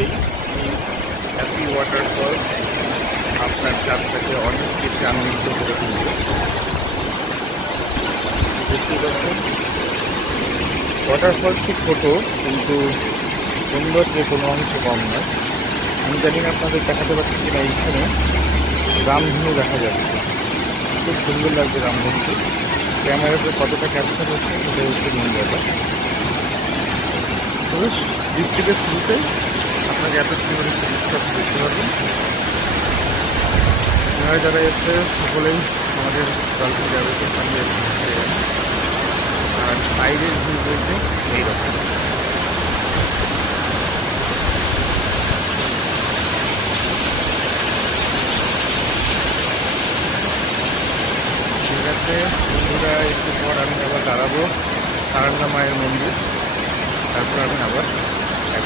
এই happy waterfall আপনার যাত্রাকে অনেক বেশি আনন্দিত করে তুলবে। দেখতে পাচ্ছেন ওয়াটারফলটি ছোট কিন্তু সৌন্দর্যে কোনো অংশ কম নয়। আমি জানি না আপনাদের দেখাতে পারছি কিনা, এইখানে রামধনু দেখা যাচ্ছে, খুব সুন্দর লাগছে রামধনুটি। ক্যামেরাতে কতটা ক্যাপচার হচ্ছে সেটাই হচ্ছে মূল ব্যাপার। তবে ডিস্ট্রিক্টের শুরুতে আপনাকে এত সুন্দর একটি দৃশ্য দেখতে পারবেন। আপনারা যারা এসে সকলেই আমাদের ডলফিন ট্রাভেলসের সঙ্গে ঘুরতে যান। আর সাইডের ভিউ বলতে এইরকম। ঠিক আছে বন্ধুরা, একটু পর আমি আবার দাঁড়াবো সারন্দা মায়ের মন্দির, তারপর আমি আবার এক